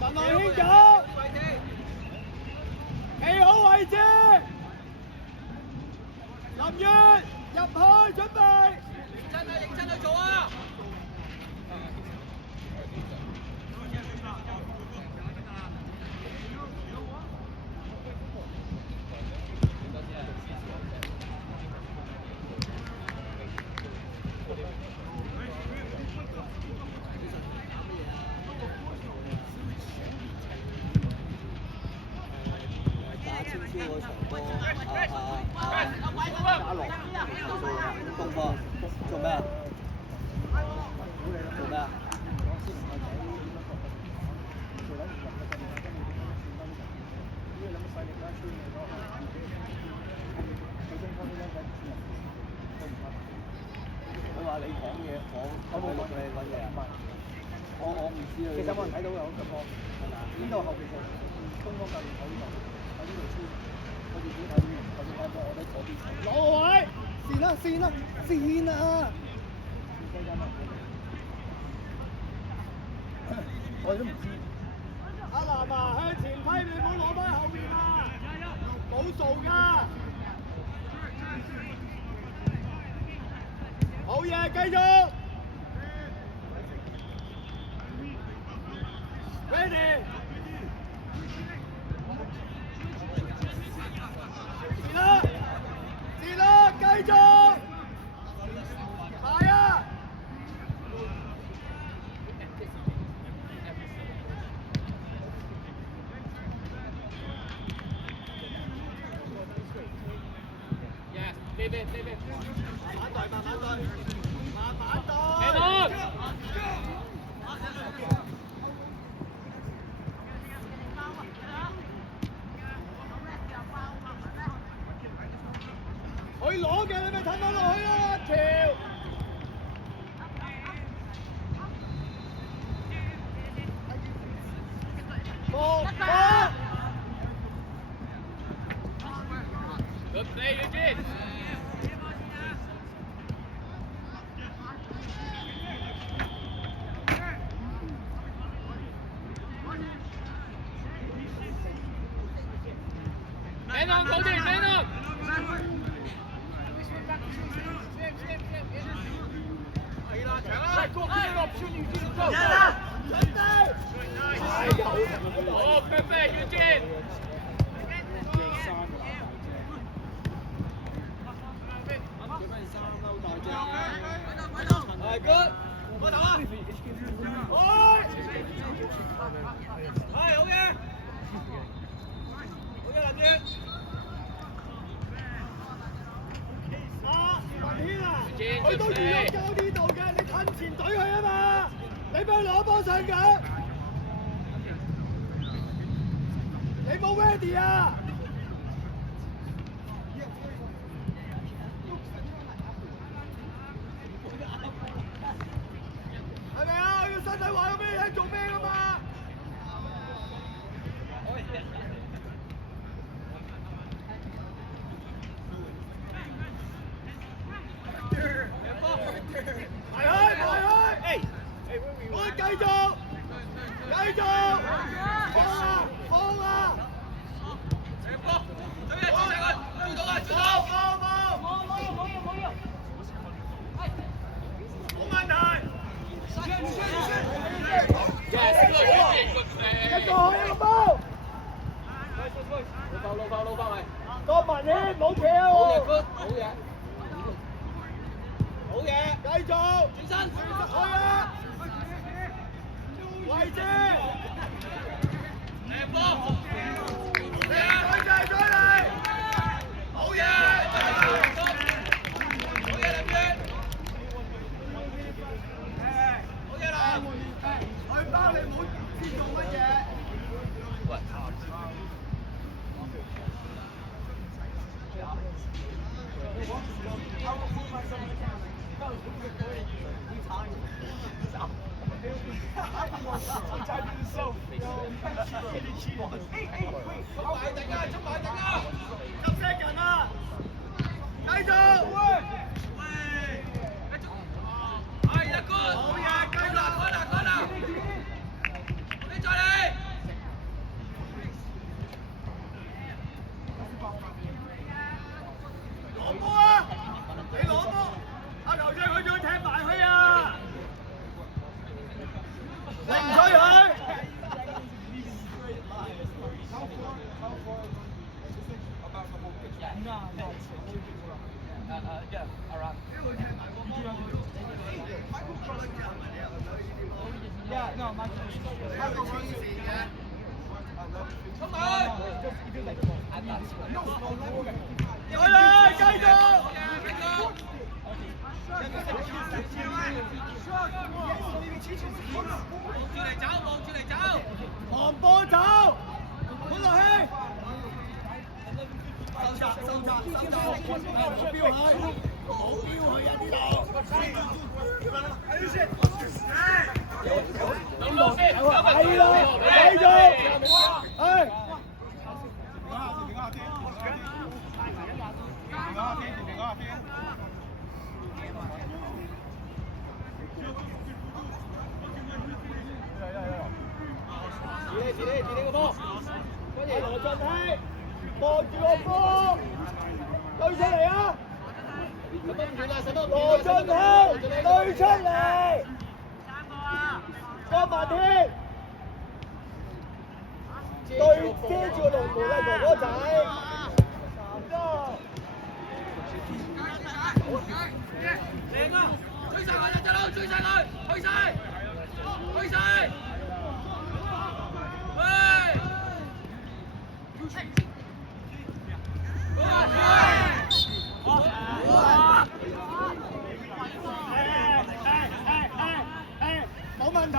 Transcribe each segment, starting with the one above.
份內牽走，企好位置，林月入去準備，認真去做啊！嗰場波打龍東波做咩啊？做咩啊？佢話你講嘢，我冇講你揾嘢啊！我唔知啊。其實冇人睇到嘅，嗰波係咪啊？邊度後備上？東方教練喺呢度，喺呢度出。我哋只睇波，我哋嗰邊。攞位，線啦線啦線啊！我哋都唔知。阿南啊，向前批，你唔好攞翻後面啊！冇數㗎。好嘢，繼續。Ready。是啦，繼續，係啊！慢慢對，慢慢對。可以攞嘅，你咪褪翻落去啊！條Good play, Eugene. 佢都預咗交呢度嘅，你褪前隊去啊嘛！你俾佢攞波上腳，你冇 ready 啊！係咪啊？佢身體話咗俾你聽做咩㗎嘛？繼續，放啊！冇問題。一個好一個波。撈翻嚟。個文軒唔好企啊！好嘢。繼續，轉身，去啊！位置，靚波，再嚟，好嘢，啦，佢包你冇知做乜嘢。10 second 啊！繼續。好嘢，繼續。攞波啊！你攞波，阿頭仔佢要踢埋佢啊！你唔吹佢？來來，繼續！防波走，本落去。收窄，冇標去啊呢度。係咯，繼續，係。自己個波，跟住羅俊熙望住個波，對出嚟啊！羅俊熙對出嚟，江萬天對遮住個龍門啊，哥哥仔。靚啊！追晒佢啦，隻佬，追晒佢，去晒，去晒！喂！冇問題，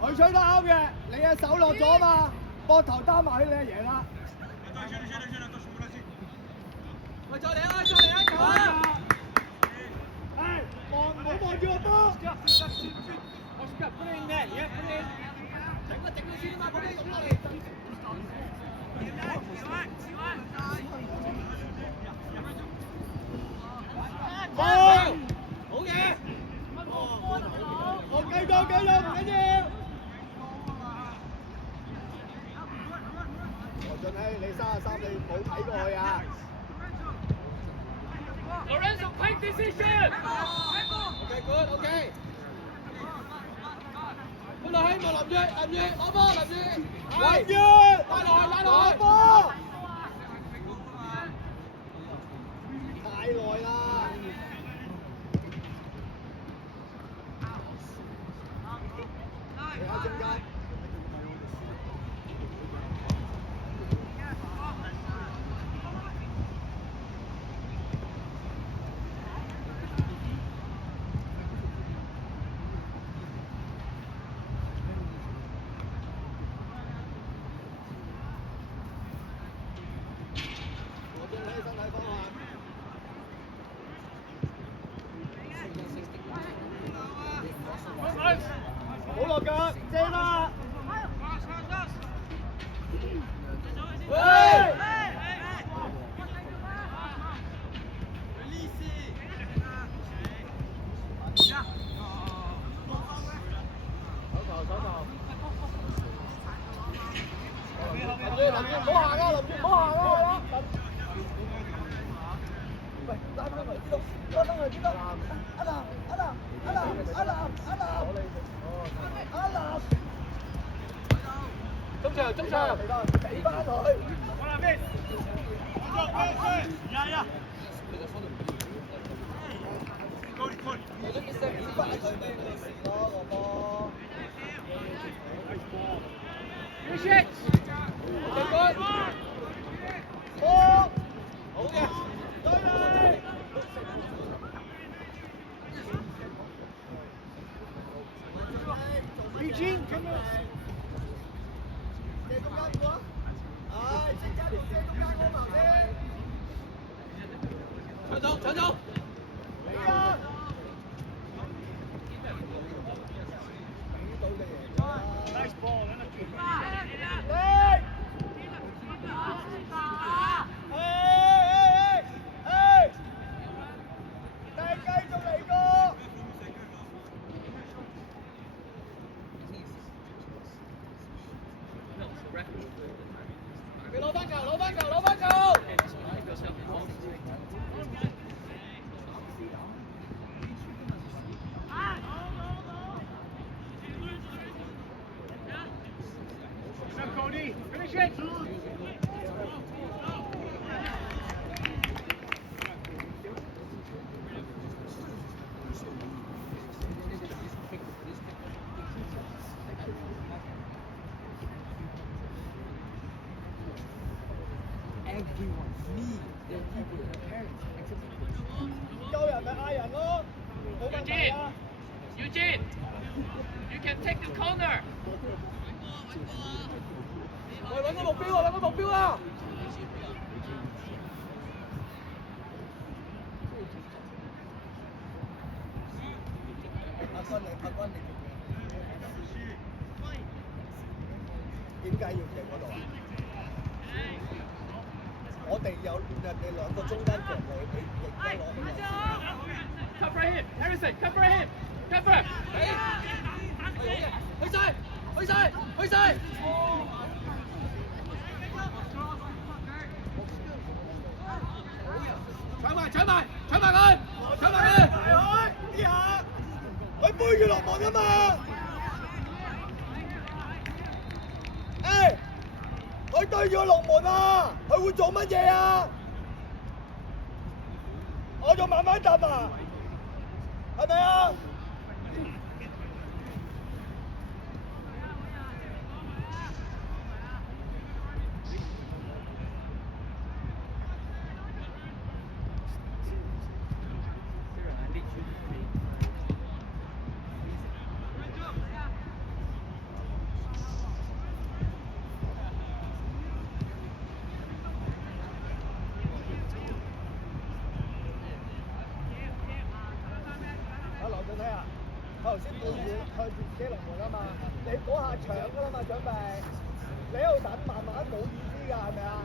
佢吹得啱嘅，你嘅手落咗嘛，膊頭擔埋去你就贏啦。喂，再嚟啊！再嚟啊！球啊！唔好望住個波。整佢先啊嘛，嗰啲湧落嚟。好嘢！我繼續，唔緊要。羅俊熙，你33，你冇睇過去啊 Lorenzo, quick decision.？OK good OK。本來希望林月攞波，林月拉落去，波！太耐啦！你喺中間。好落腳，正啦！喂！林月唔好行啊！林月唔好行啊！喂，拉翻嚟呢度，拉翻嚟呢度。阿南，中場，俾翻佢。呀！我都幾識俾翻佢俾佢試咯個波。波，好嘅，對嚟。已經咁樣。借中間過啊！係，即刻到借中間嗰頭先。搶走！嚟啊！Nice ball，救人咪嗌人咯，冇問題啊！ Eugene, you can take the corner. 我揾個目標啊！揾個目標啊！阿君你點解要企嗰度啊？我哋有人哋兩個中間夾你亦都攞起嚟。Cover him, Harrison. Cover him. Cover. 去晒！搶埋佢！呢下佢背住落網啊嘛！誒，佢對住個龍門啊！佢會做乜嘢啊？我仲慢慢答啊，係咪啊？頭先背住向住自己龍門啊嘛，你嗰下搶㗎啦嘛，準備，你喺度等慢慢冇意思㗎，係咪啊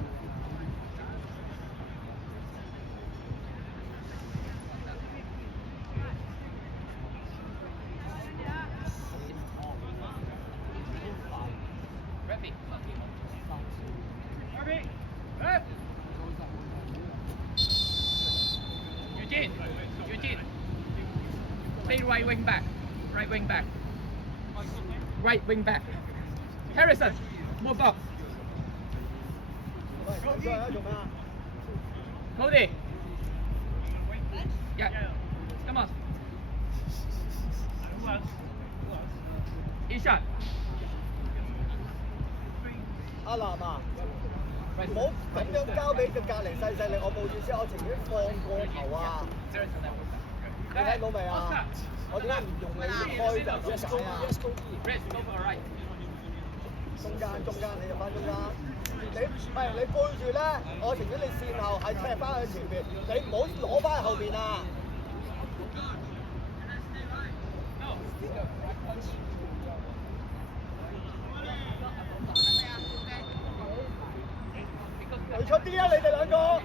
？Eugene, play right wing back. Right wing back. Harrison, move up. 喂，做咩啊？ Cody. Yeah. Come on. Ishan. 阿南啊，唔好咁樣交俾個隔離細細力，我冇意思，我情願放過頭啊！你睇到未啊？我點解唔用你開就咁解啊？中間，你入翻中間。你背住咧，我情願你線後係踢翻去前邊，你唔好攞翻去後邊啊！退出啲啊！你哋兩個。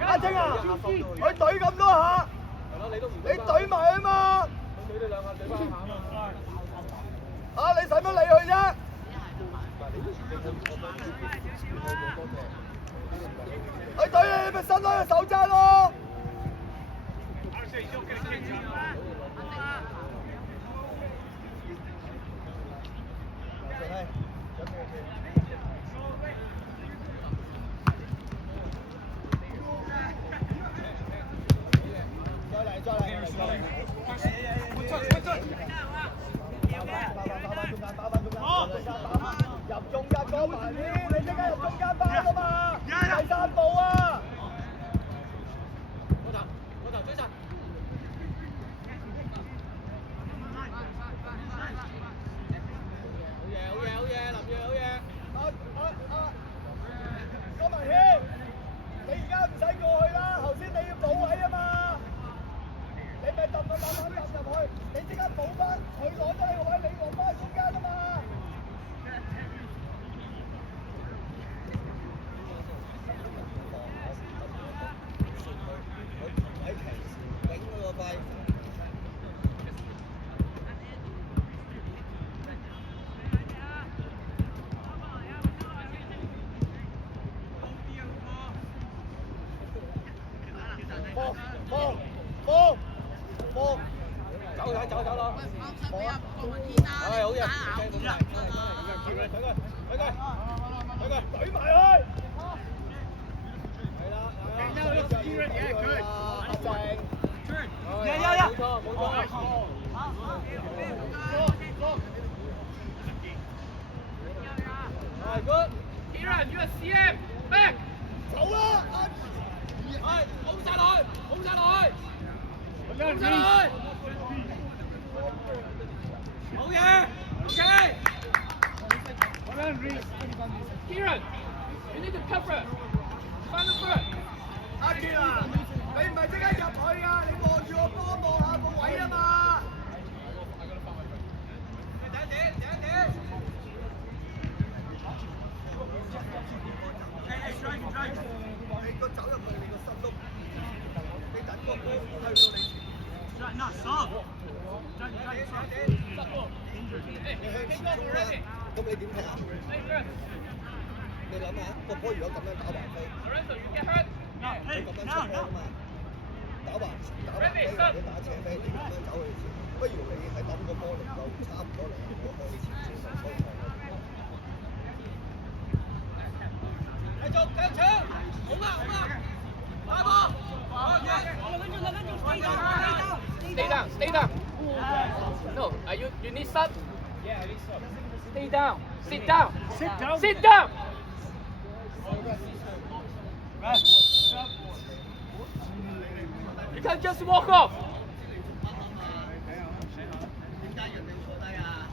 阿晶啊，佢懟咁多下，你懟埋啊嘛！啊，你使乜理佢啫？佢懟你，你咪伸開個手踭咯！入中間講埋添，你即刻入中間翻啊嘛！第三步啊！我頭追實。好嘢，林睿好嘢。江文軒，你而家唔使過去啦，頭先你要補位啊嘛！你咪揼個慢慢揼入去，你即刻補翻，佢攞咗你個位，你落翻去中間啊嘛！走咯！係好嘢，懟埋佢！係啦，阿靜，冇錯。係 good。Kieran, you are CM back。走啦！係，拱晒落去！好嘢 ，OK。Kieran, you need to cover. Find the foot. 阿健啊，你唔係即刻入去啊，你望住個波望下個位啊嘛。停！你個走入去你個心碌，你等個波去到你。咁你點睇啊？你諗下，個波如果咁樣打橫飛，你咁樣出波啊嘛？打橫飛或者打斜飛，你咁樣走去先，不如你係抌個波嚟到差唔多嚟個波前先就可以放。繼續搶，好啊！大波Stay down. No, you need sub? Yeah, I need some. Stay down. Sit down. You can't just walk off. 點解人哋坐低啊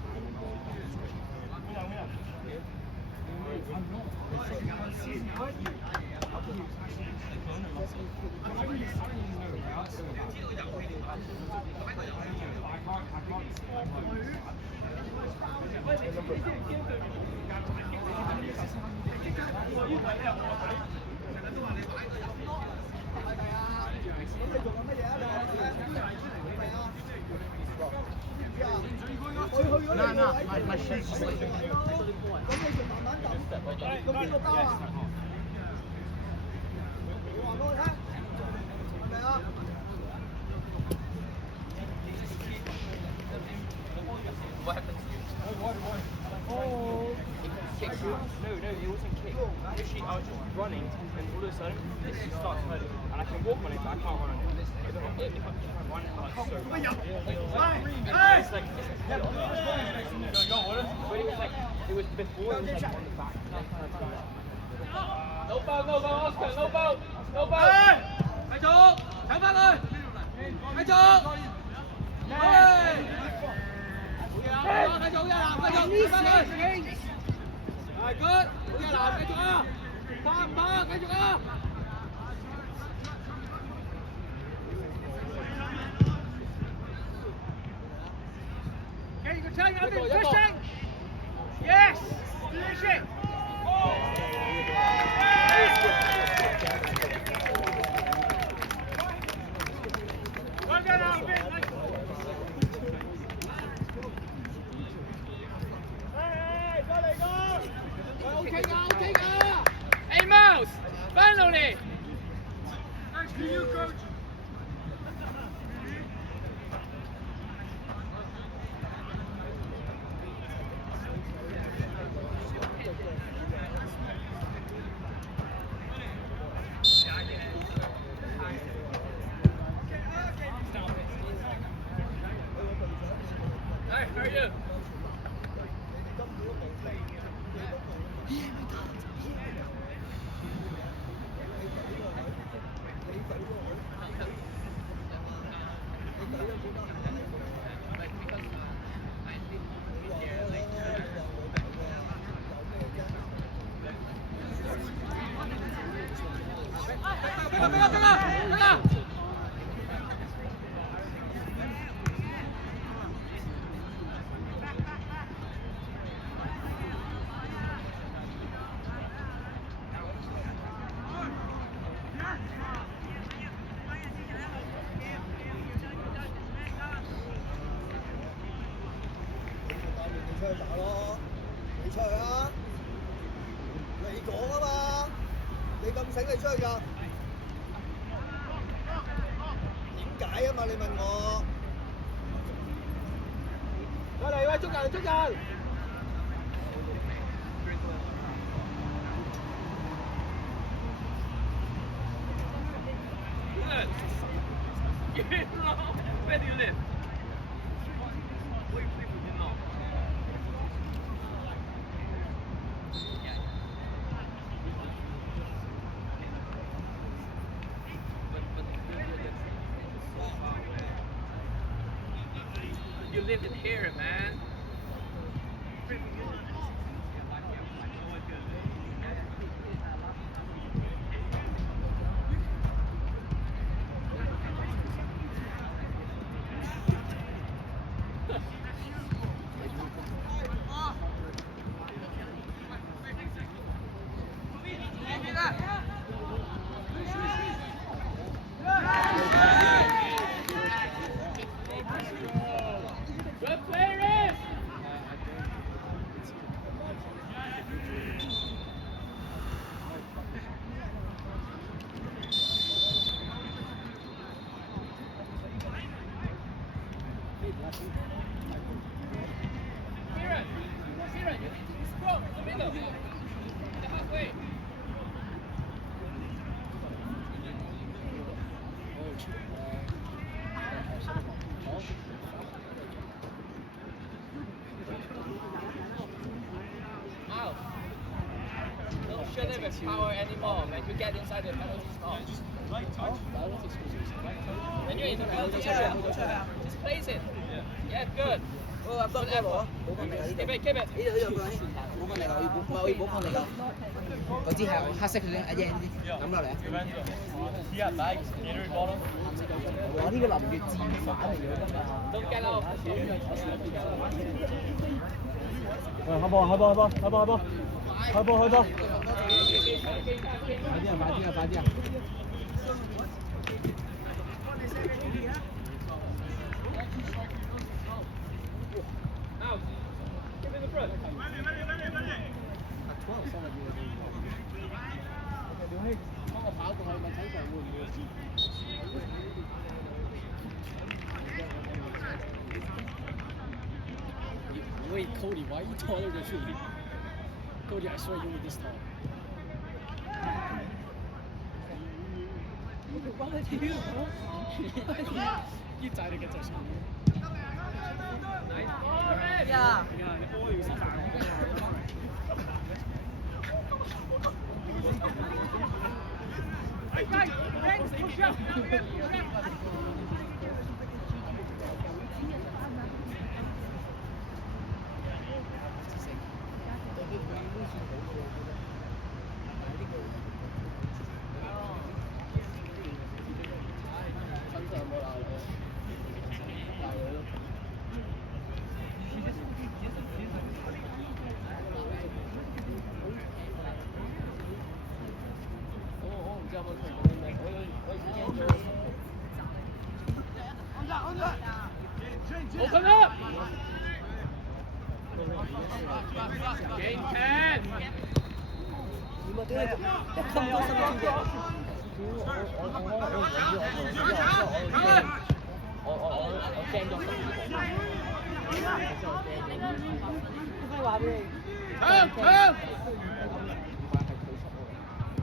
？My shake. 咁你就慢慢揼，咁邊個包啊？你話俾我聽，係咪啊？ What happened to you? Oh. Kick. No, it wasn't kick. Literally, I was just running, and all of a sudden, this starts hurting. And I can walk on it, but I can't run on it. If I run, it hurts so bad. It's like, but it was like, it was before, it was like on the back. No foul, Oscar, no foul. 繼續，睇翻佢，繼續，繼續啊！係 good， 好嘢嗱，繼續啊！打唔打？繼續啊！ Okay, you can tell you've been fishing. Yes, fishing. Well done, Alvin. Okay, go. Amos, finally. Thanks to you, coach. Hey, how are you? 啊嘛？你問我。過嚟喂，捉人捉人！ Where do you live? What do you play for Vietnam? You live in here, man. Good players! Kieran, you need to scroll in the middle. The halfway. Out. You shouldn't have power anymore when you get inside the penalty spot. When you're in the penalty area, just place it. Yeah, good. Good effort. Keep it, keep it. 冇放嚟㗎，我要補放嚟㗎。嗰支係黑色嗰啲一啲抌落嚟啊！我呢個林月戰反嚟嘅㗎嘛。Don't get out. 開波開波開波開波開波開波開波！快啲啊！快啲啊！快啲啊！ Out. Keep in the front. 幫我跑過去咪睇場會唔會？Wait, Cody, why are you taller than Julie? Cody, I swear you were this tall. Cái chạy được cái chạy xuống. Nice ball, Red. Yeah. Hey, guys, Red, push up. Open up! Game 10! 我驚咗搶！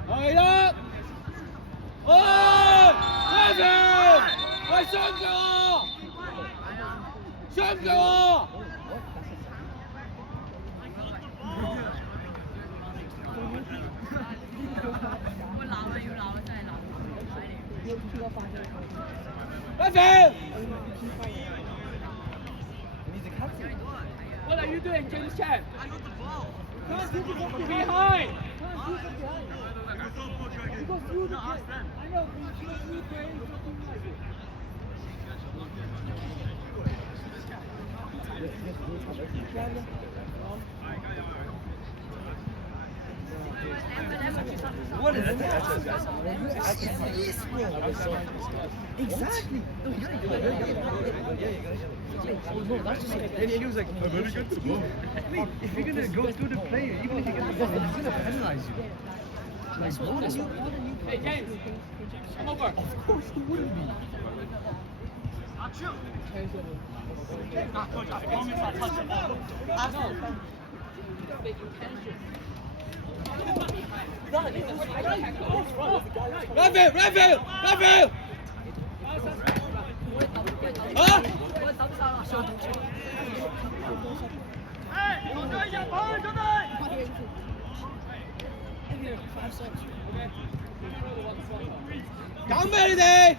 係啦！喂，傷住我！傷住我！會鬧啊！要鬧啊！真係鬧！ What are you doing, James Chan? Behind! What is that? Exactly. And he was like, I'm very good to move. Wait, if you're gonna go through the player, even if you get the ball, he's gonna penalize you. Like, what are you? Hey, James! Come over! Of course he wouldn't be. Redfield!嚇！搞咩你哋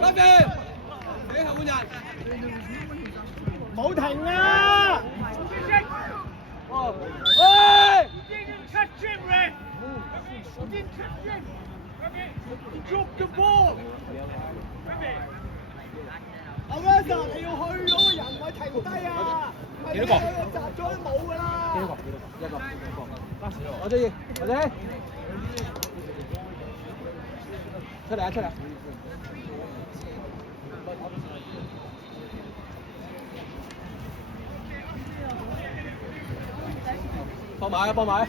？Redfield！你後門人冇停啊！喂！ Drop the ball！ 阿 Wes 你要去嗰個人唔係停低啊！幾多個？集咗都冇㗎啦！幾多個？一個。我中意，或者出嚟啊！出嚟！幫埋啊！幫埋！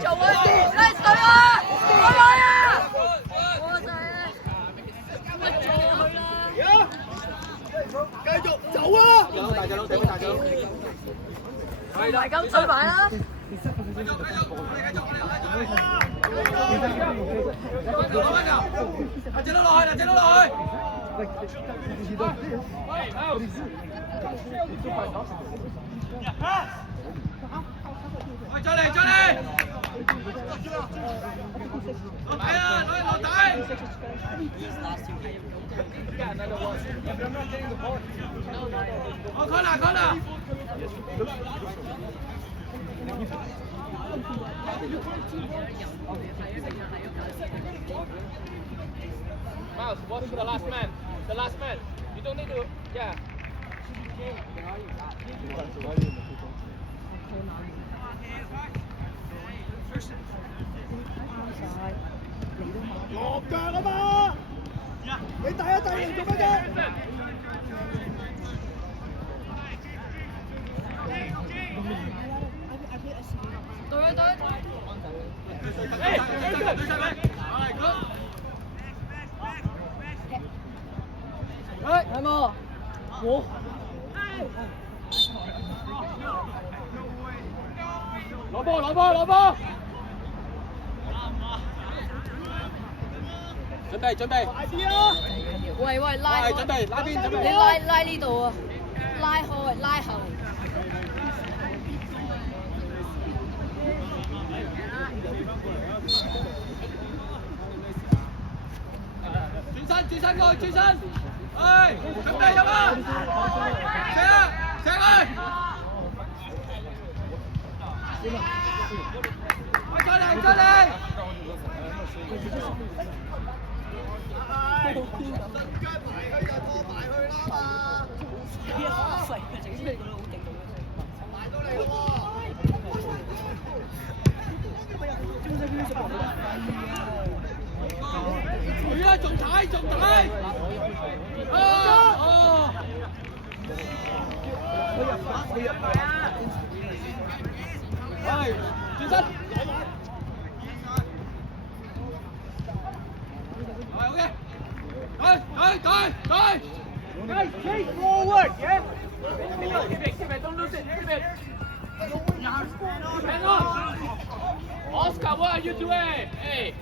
做啊！嚟水啊！過來啊！我就係乜做佢啦？繼續走啊！大隻佬，對大隻佬。唔係咁水埋啦！大隻佬落去，大隻佬落去。喂，再嚟，再嚟！落底啊，落底！我 corner。Mouse, watch for the last man. The last man. You don't need to. Yeah.落腳啊嘛！你第一制嚟做乜啫？哎，係冇？我。攞波！準備！快啲啊！喂，拉開！準備，拉邊準備。你拉呢度啊！拉開，拉後。轉身過去，轉身！哎，準備入啊！射佢！再嚟！腳埋去就拖埋去啦嘛！埋到嚟咯喎！佢啊，仲睇！哦！佢入啊！係，轉身！係 OK， 對！ Guys, chase forward, yeah? Keep it, don't lose it, keep it. Hang on! Oscar, what are you doing? Hey!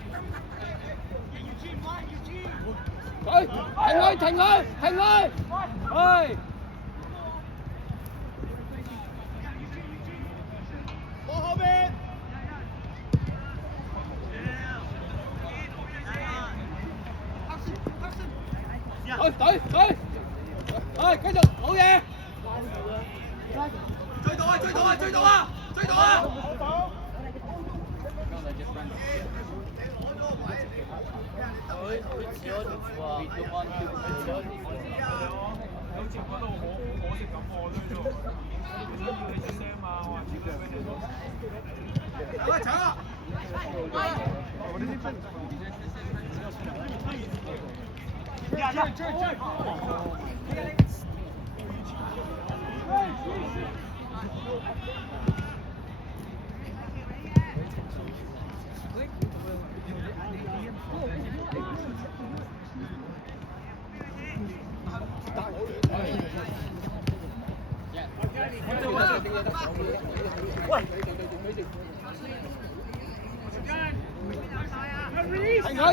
佢停佢！去！往後邊。隊！繼續好嘢！追到啊！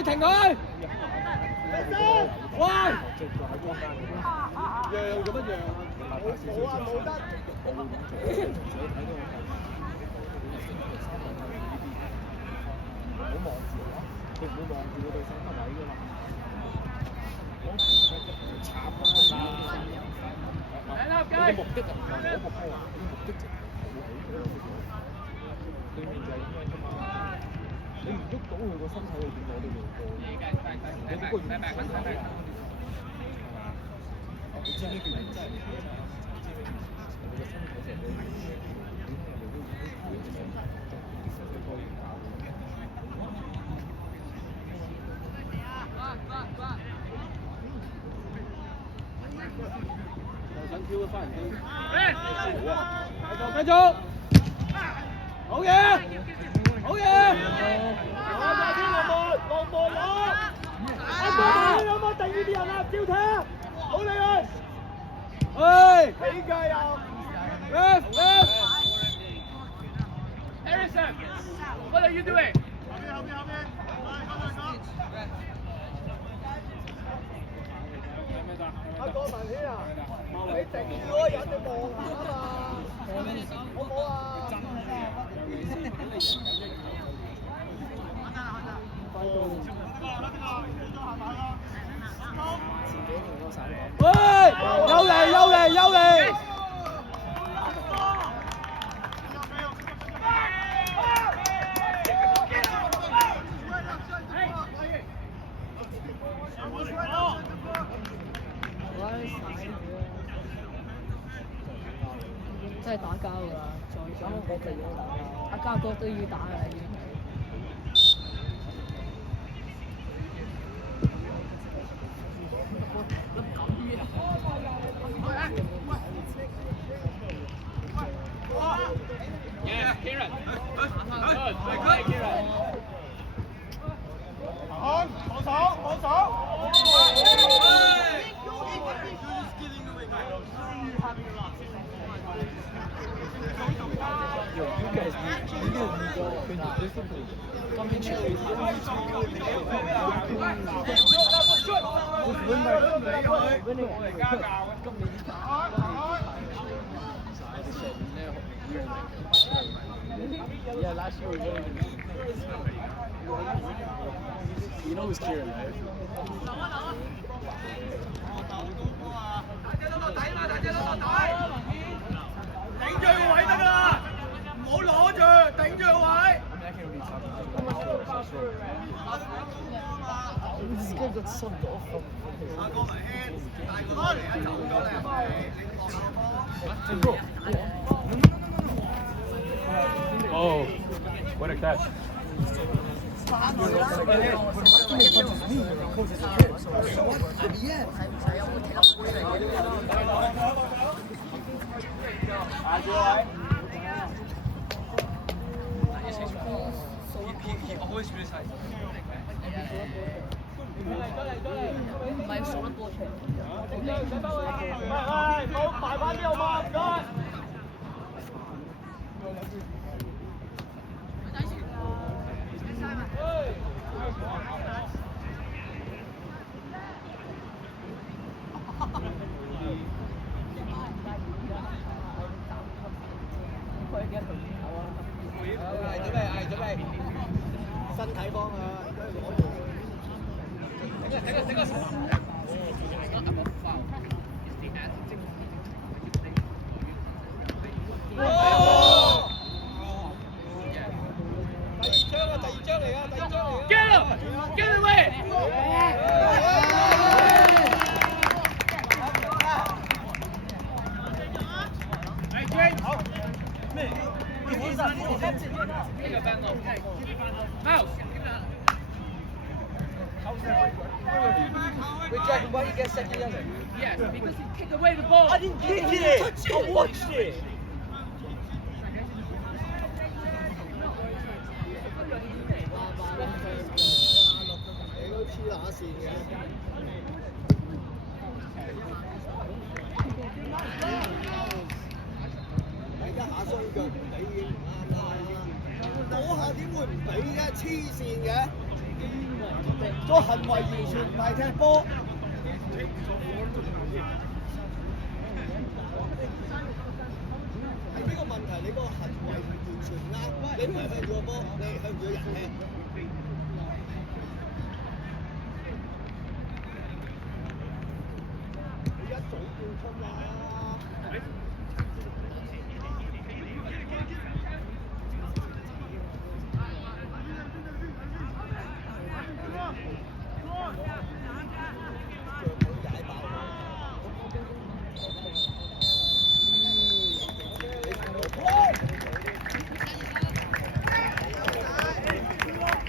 停佢！喂！讓做乜讓啊？冇得。唔好望住啊！佢唔會望住個對手得位㗎嘛。插啊嘛！你目的就唔係攞個波啊！你目的就係冇好對面就係咁樣㗎嘛。你唔喐到佢個身體裏邊攞到兩個，你嗰個要身體啊！我知呢段真係你個身體就係又想挑翻人機，繼續！好嘢！落幕攞！有冇第二啲人啊？照踢！好厲害！起腳又 Harrison, what are you doing? 阿郭文軒啊，你頂住嗰個人，你望下啊嘛，好唔好啊？喂！又嚟！真係打交㗎啦，再阿家哥都要打㗎啦已經。Yes, Kieran. Good, Kieran. 防守！Yeah, last year we won. You know who's Kieran, right? 頂住個位得㗎啦，唔好攞住，頂住個位。This guy got subbed off. 阿郭文軒，大個嚟啊，走咗啦，你 Bro. Oh, what a catch. He always plays high. 唔係數得過場。冇埋翻啲好嘛，唔該。準備。身體幫啊，而家攞Get away! Which Jack, why you get second yellow? Yes, because he kicked away the ball. I didn't kick it! I watched it! 你都黐乸線嘅。你一下雙腳唔俾已經唔啱啦，嗰下點會唔俾嘅？黐線嘅，個行為完全唔係踢波。係呢個問題，你個行為完全唔啱，你唔係向住個波，你係向住個人踢。